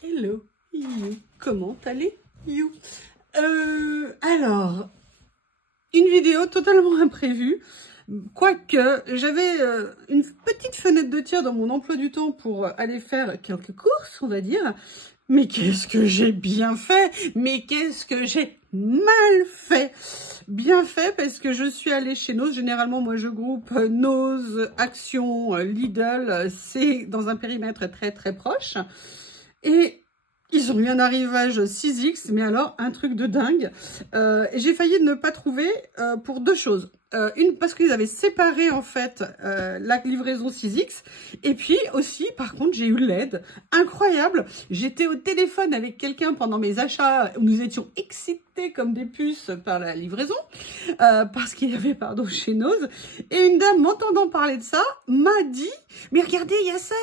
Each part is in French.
Hello, you. Comment allez-you? Alors, une vidéo totalement imprévue, quoique j'avais une petite fenêtre de tir dans mon emploi du temps pour aller faire quelques courses, on va dire. Mais qu'est-ce que j'ai bien fait? Mais qu'est-ce que j'ai mal fait? Bien fait parce que je suis allée chez Noz. Généralement, moi, je groupe Noz, Action, Lidl. C'est dans un périmètre très très proche. Et ils ont eu un arrivage 6X, mais alors un truc de dingue. J'ai failli ne pas trouver pour deux choses. Une, parce qu'ils avaient séparé en fait la livraison 6X. Et puis aussi, par contre, j'ai eu l'aide incroyable. J'étais au téléphone avec quelqu'un pendant mes achats où nous étions excités comme des puces par la livraison. Parce qu'il y avait, chez Noz. Et une dame, m'entendant parler de ça, m'a dit « Mais regardez, il y a ça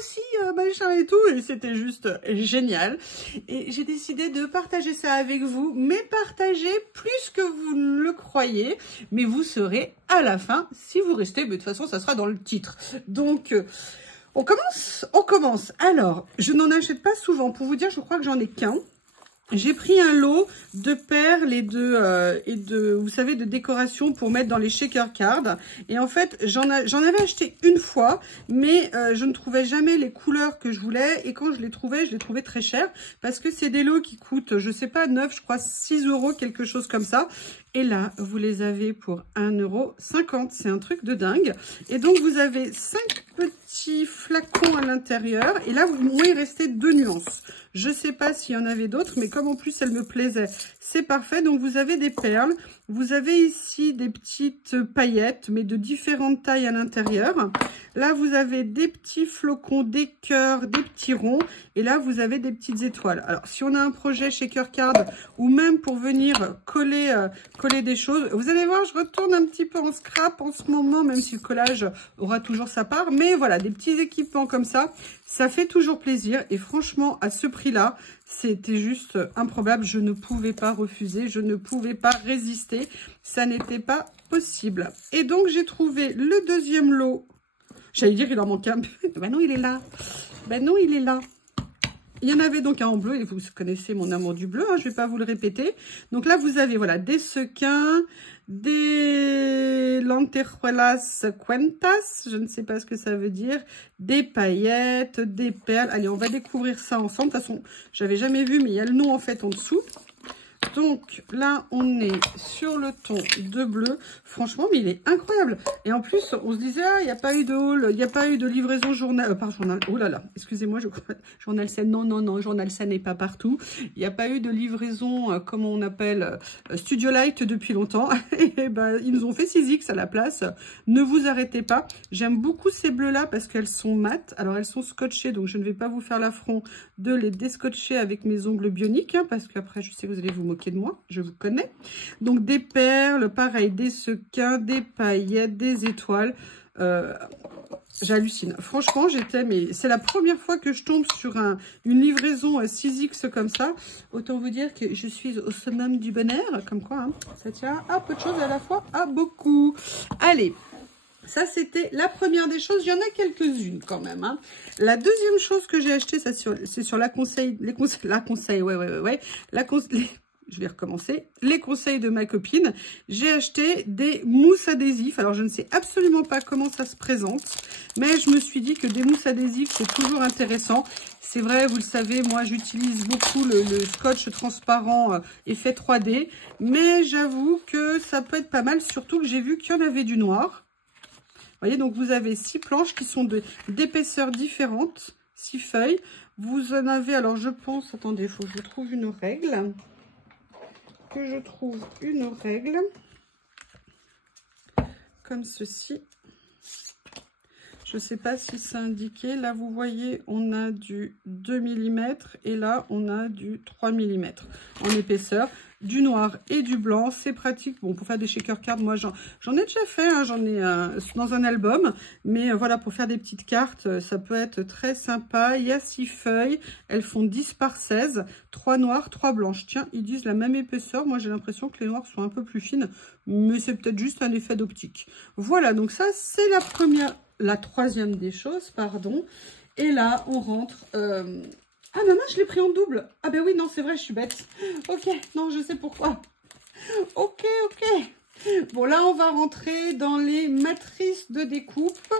aussi, machin et tout. » Et c'était juste génial. Et j'ai décidé de partager ça avec vous, mais partager plus que vous ne le croyez. Mais vous serez à la fin, si vous restez, mais de toute façon, ça sera dans le titre. Donc, on commence. Alors, je n'en achète pas souvent. Pour vous dire, je crois que j'en ai qu'un. J'ai pris un lot de perles et de vous savez, de décoration pour mettre dans les shaker cards. Et en fait, j'en avais acheté une fois, mais je ne trouvais jamais les couleurs que je voulais. Et quand je les trouvais très cher. Parce que c'est des lots qui coûtent, je sais pas, 9, je crois 6 €, quelque chose comme ça. Et là, vous les avez pour 1,50 €. C'est un truc de dingue. Et donc, vous avez 5 petits flacons à l'intérieur. Et là, moi, il restait 2 nuances. Je sais pas s'il y en avait d'autres, mais comme en plus, elle me plaisait, c'est parfait. Donc, vous avez des perles. Vous avez ici des petites paillettes, mais de différentes tailles à l'intérieur. Là, vous avez des petits flocons, des cœurs, des petits ronds. Et là, vous avez des petites étoiles. Alors, si on a un projet shaker card ou même pour venir coller des choses, vous allez voir, je retourne un petit peu en scrap en ce moment, même si le collage aura toujours sa part. Mais voilà, des petits équipements comme ça, ça fait toujours plaisir. Et franchement, à ce prix-là, c'était juste improbable. Je ne pouvais pas refuser, je ne pouvais pas résister. Ça n'était pas possible. Et donc, j'ai trouvé le deuxième lot. J'allais dire, il en manquait un peu. Ben non, il est là. Ben non, il est là. Il y en avait donc un en bleu, et vous connaissez mon amour du bleu, hein, je ne vais pas vous le répéter. Donc là, vous avez voilà, des sequins, des lentejuelas cuentas, je ne sais pas ce que ça veut dire, des paillettes, des perles. Allez, on va découvrir ça ensemble. De toute façon, j'avais jamais vu, mais il y a le nom en fait en dessous. Donc là, on est sur le ton de bleu. Franchement, mais il est incroyable. Et en plus, on se disait, ah, il n'y a pas eu de haul, il n'y a pas eu de livraison journal, par journal. Oh là là, excusez-moi, je crois, journal scène. Non, journal scène n'est pas partout. Il n'y a pas eu de livraison, comme on appelle, Studio Light depuis longtemps. Et ben, ils nous ont fait 6X à la place. Ne vous arrêtez pas. J'aime beaucoup ces bleus-là parce qu'elles sont mates. Alors, elles sont scotchées, donc je ne vais pas vous faire l'affront de les déscotcher avec mes ongles bioniques, hein, parce qu'après, je sais que vous allez vous moquer de moi, je vous connais. Donc des perles, pareil, des sequins, des paillettes, des étoiles. J'hallucine. Franchement, mais c'est la première fois que je tombe sur une livraison 6X comme ça. Autant vous dire que je suis au summum du bonheur, comme quoi, hein, ça tient à peu de choses à la fois, à beaucoup. Allez. Ça, c'était la première des choses. Il y en a quelques-unes quand même. Hein. La deuxième chose que j'ai acheté, c'est sur la conseil, je vais recommencer. Les conseils de ma copine. J'ai acheté des mousses adhésifs. Alors, je ne sais absolument pas comment ça se présente, mais je me suis dit que des mousses adhésifs, c'est toujours intéressant. C'est vrai, vous le savez, moi, j'utilise beaucoup le scotch transparent effet 3D, mais j'avoue que ça peut être pas mal, surtout que j'ai vu qu'il y en avait du noir. Vous voyez, donc vous avez 6 planches qui sont d'épaisseurs différentes, 6 feuilles. Vous en avez, alors je pense, attendez, il faut que je trouve une règle. Comme ceci. Je ne sais pas si c'est indiqué. Là, vous voyez, on a du 2 mm et là, on a du 3 mm en épaisseur. Du noir et du blanc, c'est pratique. Bon, pour faire des shaker cards, moi, j'en ai déjà fait. Hein, j'en ai dans un album. Mais voilà, pour faire des petites cartes, ça peut être très sympa. Il y a 6 feuilles. Elles font 10 par 16. 3 noires, 3 blanches. Tiens, ils disent la même épaisseur. Moi, j'ai l'impression que les noires sont un peu plus fines. Mais c'est peut-être juste un effet d'optique. Voilà, donc ça, c'est la troisième des choses, pardon. Et là, on rentre Ah, maman, je l'ai pris en double. Ah ben oui, non, c'est vrai, je suis bête. Ok, non, je sais pourquoi. Ok, ok. Bon, là, on va rentrer dans les matrices de découpe.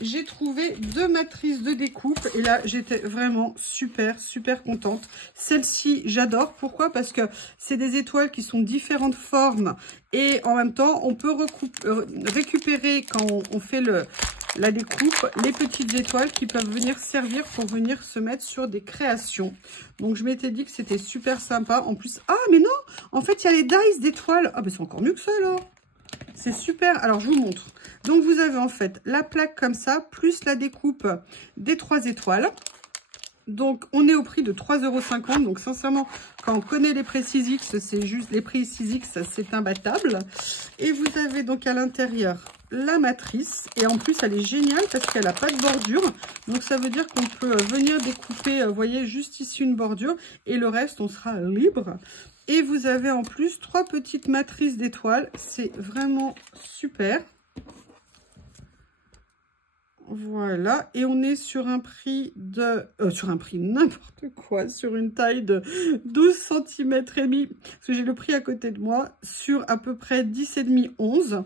J'ai trouvé 2 matrices de découpe. Et là, j'étais vraiment super, super contente. Celle-ci, j'adore. Pourquoi? Parce que c'est des étoiles qui sont différentes formes. Et en même temps, on peut récupérer, quand on fait la découpe, les petites étoiles qui peuvent venir servir pour venir se mettre sur des créations. Donc, je m'étais dit que c'était super sympa. En plus, ah, mais non, en fait, il y a les dice d'étoiles. Ah, mais c'est encore mieux que ça, alors. C'est super. Alors, je vous montre. Donc, vous avez en fait la plaque comme ça, plus la découpe des 3 étoiles. Donc, on est au prix de 3,50 €. Donc, sincèrement, quand on connaît les prix 6X, c'est juste les prix 6X, c'est imbattable. Et vous avez donc à l'intérieur la matrice. Et en plus, elle est géniale parce qu'elle n'a pas de bordure. Donc, ça veut dire qu'on peut venir découper, vous voyez, juste ici une bordure. Et le reste, on sera libre. Et vous avez en plus 3 petites matrices d'étoiles. C'est vraiment super. Voilà, et on est sur un prix de... sur un prix n'importe quoi, sur une taille de 12 cm et demi, parce que j'ai le prix à côté de moi, sur à peu près 10,5, 11.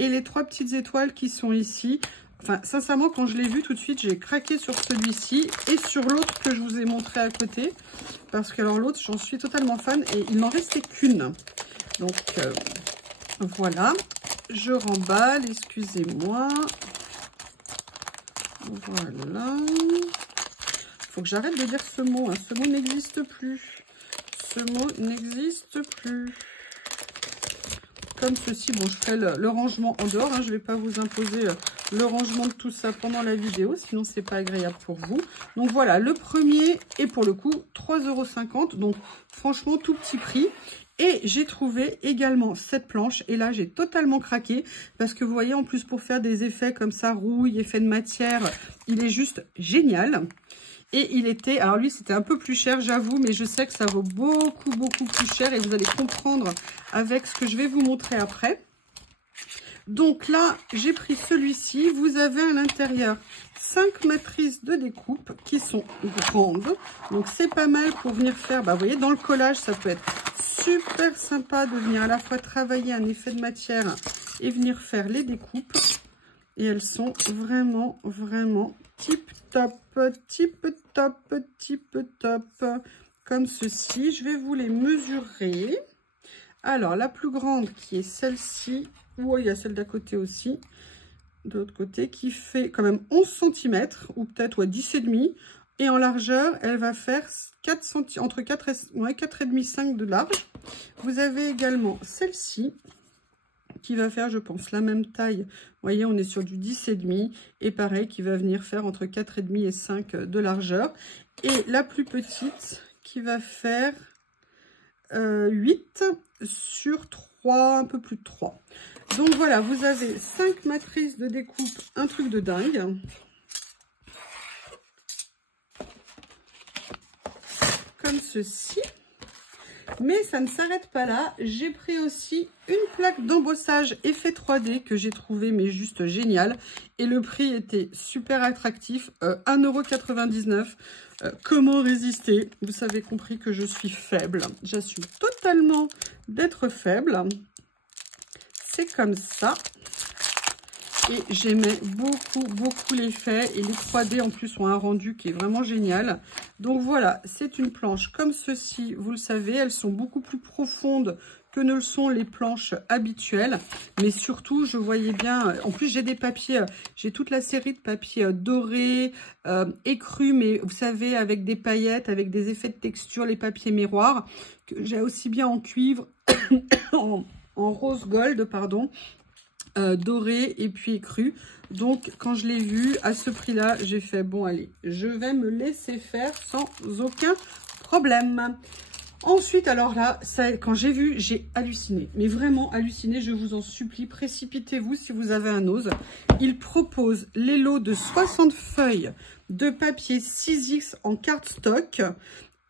Et les 3 petites étoiles qui sont ici, enfin, sincèrement, quand je l'ai vu tout de suite, j'ai craqué sur celui-ci et sur l'autre que je vous ai montré à côté, parce que alors l'autre, j'en suis totalement fan, et il n'en restait qu'une. Donc, voilà, je remballe, excusez-moi. Voilà. Faut que j'arrête de dire ce mot. Hein. Ce mot n'existe plus. Ce mot n'existe plus. Comme ceci. Bon, je ferai le rangement en dehors. Hein. Je ne vais pas vous imposer le rangement de tout ça pendant la vidéo. Sinon, c'est pas agréable pour vous. Donc, voilà. Le premier est pour le coup 3,50 €. Donc, franchement, tout petit prix. Et j'ai trouvé également cette planche. Et là, j'ai totalement craqué. Parce que vous voyez, en plus, pour faire des effets comme ça, rouille, effet de matière, il est juste génial. Et il était... Alors lui, c'était un peu plus cher, j'avoue. Mais je sais que ça vaut beaucoup, beaucoup plus cher. Et vous allez comprendre avec ce que je vais vous montrer après. Donc là, j'ai pris celui-ci. Vous avez à l'intérieur 5 matrices de découpe qui sont grandes. Donc, c'est pas mal pour venir faire... Bah, vous voyez, dans le collage, ça peut être super sympa de venir à la fois travailler un effet de matière et venir faire les découpes. Et elles sont vraiment, vraiment tip top, tip top, tip top. Comme ceci. Je vais vous les mesurer. Alors, la plus grande qui est celle-ci. Oui, il y a celle d'à côté aussi. De l'autre côté, qui fait quand même 11 cm. Ou peut-être 10,5 cm. Et en largeur, elle va faire 4 cm, entre 4 et, 4,5 5 de large. Vous avez également celle-ci, qui va faire, je pense, la même taille. Vous voyez, on est sur du 10,5. Et pareil, qui va venir faire entre 4,5 et 5 de largeur. Et la plus petite, qui va faire 8 sur 3, un peu plus de 3. Donc voilà, vous avez 5 matrices de découpe, un truc de dingue. Comme ceci. Mais ça ne s'arrête pas là. J'ai pris aussi une plaque d'embossage effet 3D que j'ai trouvé mais juste génial. Et le prix était super attractif, 1,99 €. Comment résister? Vous avez compris que je suis faible. J'assume totalement d'être faible. C'est comme ça. Et j'aimais beaucoup, beaucoup l'effet. Et les 3D en plus ont un rendu qui est vraiment génial. Donc voilà, c'est une planche comme ceci. Vous le savez, elles sont beaucoup plus profondes que ne le sont les planches habituelles. Mais surtout, je voyais bien... En plus, j'ai des papiers... J'ai toute la série de papiers dorés, écrus, mais vous savez, avec des paillettes, avec des effets de texture, les papiers miroirs. Que j'ai aussi bien en cuivre, en rose gold, pardon. Doré et puis écru. Donc quand je l'ai vu à ce prix là, j'ai fait bon allez, je vais me laisser faire sans aucun problème. Ensuite alors là, ça, quand j'ai vu, j'ai halluciné, mais vraiment halluciné. Je vous en supplie, précipitez-vous si vous avez un ose. Il propose les lots de 60 feuilles de papier 6X en cardstock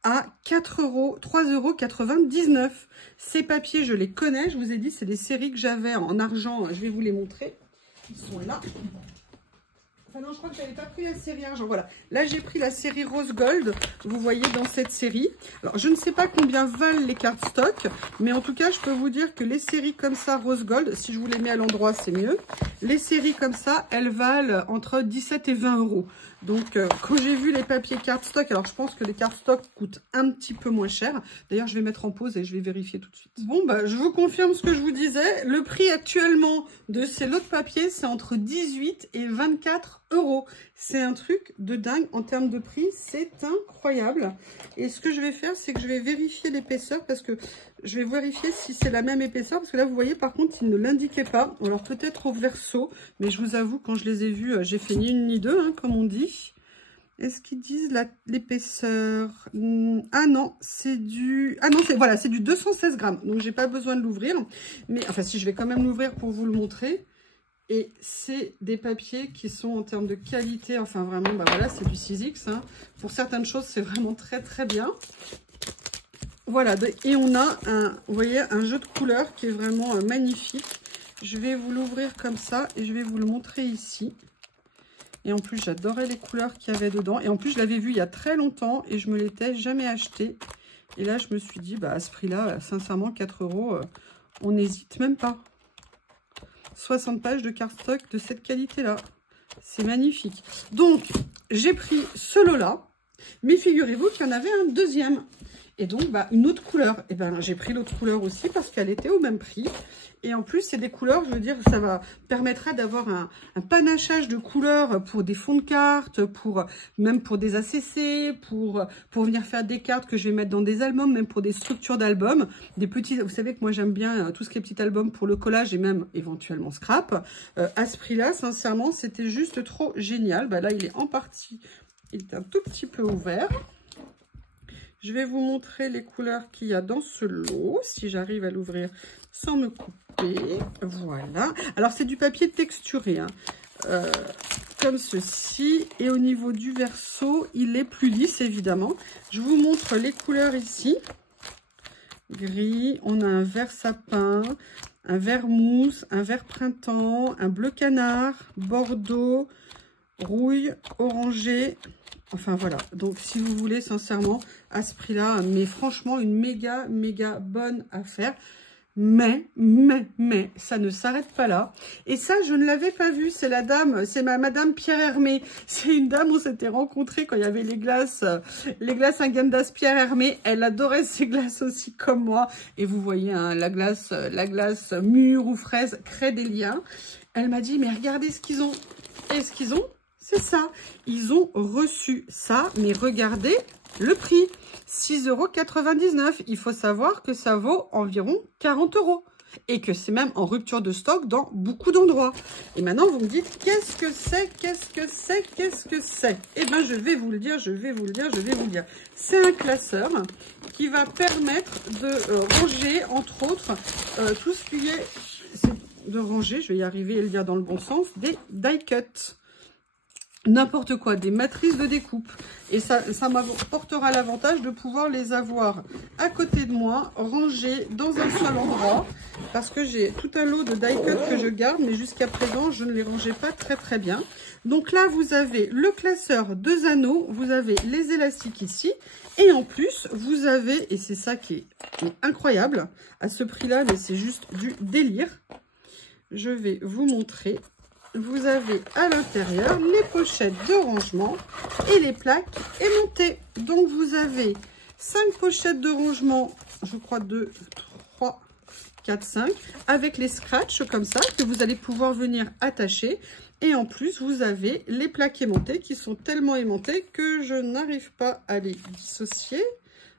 à 3,99 €. Ces papiers, je les connais. Je vous ai dit, c'est des séries que j'avais en argent. Je vais vous les montrer. Ils sont là. Enfin non, je crois que j'avais pas pris la série argent. Voilà. Là, j'ai pris la série rose gold. Vous voyez dans cette série. Alors, je ne sais pas combien valent les cartes stock. Mais en tout cas, je peux vous dire que les séries comme ça, rose gold, si je vous les mets à l'endroit, c'est mieux. Les séries comme ça, elles valent entre 17 et 20 euros. Donc, quand j'ai vu les papiers cartes stock, alors je pense que les cartes stock coûtent un petit peu moins cher. D'ailleurs, je vais mettre en pause et je vais vérifier tout de suite. Bon, bah, je vous confirme ce que je vous disais. Le prix actuellement de ces lots de papier, c'est entre 18 et 24 euros. C'est un truc de dingue en termes de prix. C'est incroyable. Et ce que je vais faire, c'est que je vais vérifier l'épaisseur parce que je vais vérifier si c'est la même épaisseur. Parce que là, vous voyez, par contre, il ne l'indiquait pas. Alors, peut-être au verso. Mais je vous avoue, quand je les ai vus, j'ai fait ni une ni deux, hein, comme on dit. Est-ce qu'ils disent l'épaisseur? Ah non, c'est du... Ah non, voilà, c'est du 216 grammes. Donc, j'ai pas besoin de l'ouvrir. Mais, enfin, si, je vais quand même l'ouvrir pour vous le montrer. Et c'est des papiers qui sont en termes de qualité, enfin vraiment, bah voilà, c'est du 6X. Hein. Pour certaines choses, c'est vraiment très très bien. Voilà, et on a vous voyez, un jeu de couleurs qui est vraiment magnifique. Je vais vous l'ouvrir comme ça et je vais vous le montrer ici. Et en plus, j'adorais les couleurs qu'il y avait dedans. Et en plus, je l'avais vu il y a très longtemps et je me l'étais jamais acheté. Et là, je me suis dit, bah à ce prix-là, sincèrement, 4 euros, on n'hésite même pas. 60 pages de cardstock de cette qualité-là. C'est magnifique. Donc, j'ai pris ce lot-là. Mais figurez-vous qu'il y en avait un deuxième. Et donc, bah, une autre couleur. Et ben, j'ai pris l'autre couleur aussi parce qu'elle était au même prix. Et en plus, c'est des couleurs, je veux dire, ça permettra d'avoir un panachage de couleurs pour des fonds de cartes, même pour des ACC, pour venir faire des cartes que je vais mettre dans des albums, même pour des structures d'albums, des petits. Vous savez que moi, j'aime bien tout ce qui est petit album pour le collage et même éventuellement scrap. À ce prix-là, sincèrement, c'était juste trop génial. Bah, là, il est en partie, il est un tout petit peu ouvert. Je vais vous montrer les couleurs qu'il y a dans ce lot, si j'arrive à l'ouvrir sans me couper. Voilà. Alors, c'est du papier texturé, hein. Comme ceci. Et au niveau du verso, il est plus lisse, évidemment. Je vous montre les couleurs ici. Gris, on a un vert sapin, un vert mousse, un vert printemps, un bleu canard, bordeaux, rouille, orangé. Enfin voilà, donc si vous voulez sincèrement à ce prix-là, mais franchement une méga bonne affaire. Mais ça ne s'arrête pas là. Et ça, je ne l'avais pas vu. C'est la dame, c'est madame Pierre Hermé. C'est une dame, on s'était rencontrés quand il y avait les glaces Häagen-Dazs Pierre Hermé. Elle adorait ces glaces aussi comme moi. Et vous voyez, hein, la glace mûre ou fraise crée des liens. Elle m'a dit, mais regardez ce qu'ils ont. Et ce qu'ils ont, c'est ça. Ils ont reçu ça, mais regardez le prix. 6,99 €. Il faut savoir que ça vaut environ 40 € et que c'est même en rupture de stock dans beaucoup d'endroits. Et maintenant, vous me dites, qu'est-ce que c'est? Eh bien, je vais vous le dire. C'est un classeur qui va permettre de ranger, entre autres, tout ce qui est... de ranger, je vais y arriver et le dire dans le bon sens, des die cuts. N'importe quoi, des matrices de découpe. Et ça m'apportera l'avantage de pouvoir les avoir à côté de moi, rangés dans un seul endroit. Parce que j'ai tout un lot de die cut que je garde, mais jusqu'à présent, je ne les rangeais pas très bien. Donc là, vous avez le classeur 2 anneaux, vous avez les élastiques ici. Et en plus, vous avez, et c'est ça qui est incroyable, à ce prix-là, mais c'est juste du délire. Je vais vous montrer. Vous avez à l'intérieur les pochettes de rangement et les plaques aimantées. Donc, vous avez 5 pochettes de rangement, je crois 2, 3, 4, 5, avec les scratchs comme ça, que vous allez pouvoir venir attacher. Et en plus, vous avez les plaques aimantées qui sont tellement aimantées que je n'arrive pas à les dissocier,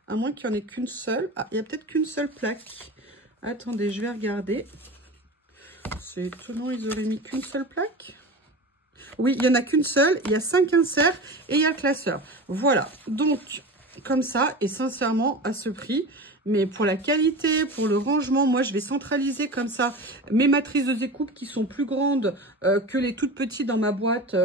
à moins qu'il n'y en ait qu'une seule. Ah, il n'y a peut-être qu'une seule plaque. Attendez, je vais regarder. C'est étonnant, ils auraient mis qu'une seule plaque. Oui, il n'y en a qu'une seule. Il y a 5 inserts et il y a le classeur. Voilà, donc comme ça, et sincèrement, à ce prix, mais pour la qualité, pour le rangement, moi, je vais centraliser comme ça mes matrices de découpe qui sont plus grandes que les toutes petites dans ma boîte.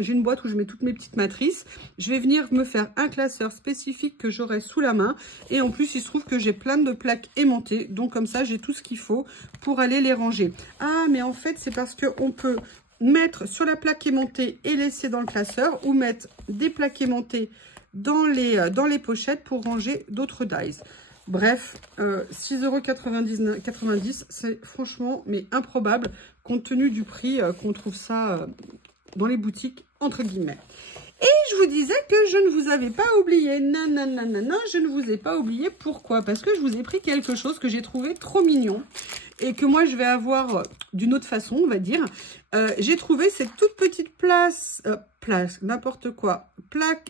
J'ai une boîte où je mets toutes mes petites matrices. Je vais venir me faire un classeur spécifique que j'aurai sous la main. Et en plus, il se trouve que j'ai plein de plaques aimantées. Donc, comme ça, j'ai tout ce qu'il faut pour aller les ranger. Ah, mais en fait, c'est parce qu'on peut mettre sur la plaque aimantée et laisser dans le classeur, ou mettre des plaques aimantées dans les pochettes pour ranger d'autres dies. Bref, 6,90 €, c'est franchement mais improbable compte tenu du prix qu'on trouve ça dans les boutiques, entre guillemets. Et je vous disais que je ne vous avais pas oublié. Non, non, non, non, non, je ne vous ai pas oublié. Pourquoi? Parce que je vous ai pris quelque chose que j'ai trouvé trop mignon et que moi, je vais avoir d'une autre façon, on va dire. J'ai trouvé cette toute petite plaque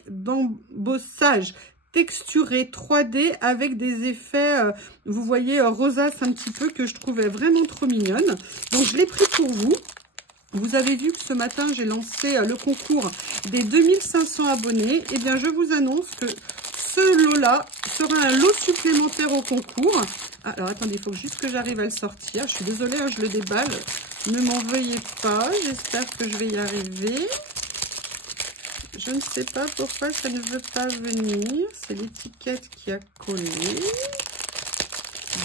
d'embossage texturée 3D avec des effets, vous voyez, rosaces un petit peu, que je trouvais vraiment trop mignonne. Donc, je l'ai pris pour vous. Vous avez vu que ce matin, j'ai lancé le concours des 2500 abonnés. Eh bien, je vous annonce que ce lot-là sera un lot supplémentaire au concours. Alors, attendez, il faut juste que j'arrive à le sortir. Je suis désolée, hein, je le déballe. Ne m'en veuillez pas. J'espère que je vais y arriver. Je ne sais pas pourquoi ça ne veut pas venir. C'est l'étiquette qui a collé.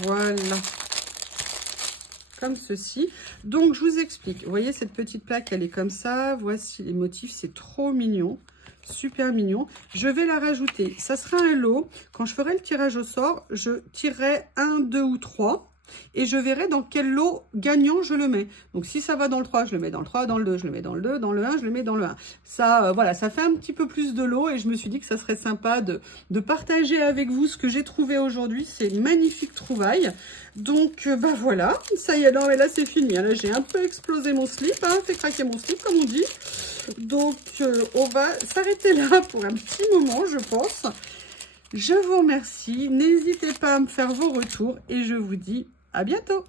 Voilà. Comme ceci. Donc, je vous explique. Vous voyez, cette petite plaque, elle est comme ça. Voici les motifs. C'est trop mignon. Super mignon. Je vais la rajouter. Ça sera un lot. Quand je ferai le tirage au sort, je tirerai 1, 2 ou 3. Et je verrai dans quel lot gagnant je le mets. Donc, si ça va dans le 3, je le mets dans le 3, dans le 2, je le mets dans le 2, dans le 1, je le mets dans le 1. Ça, voilà, ça fait un petit peu plus de lots et je me suis dit que ça serait sympa de partager avec vous ce que j'ai trouvé aujourd'hui. C'est une magnifique trouvaille. Donc, bah voilà, ça y est, non mais là c'est fini. Là, j'ai un peu explosé mon slip, hein, fait craquer mon slip comme on dit. Donc, on va s'arrêter là pour un petit moment, je pense. Je vous remercie. N'hésitez pas à me faire vos retours et je vous dis à bientôt.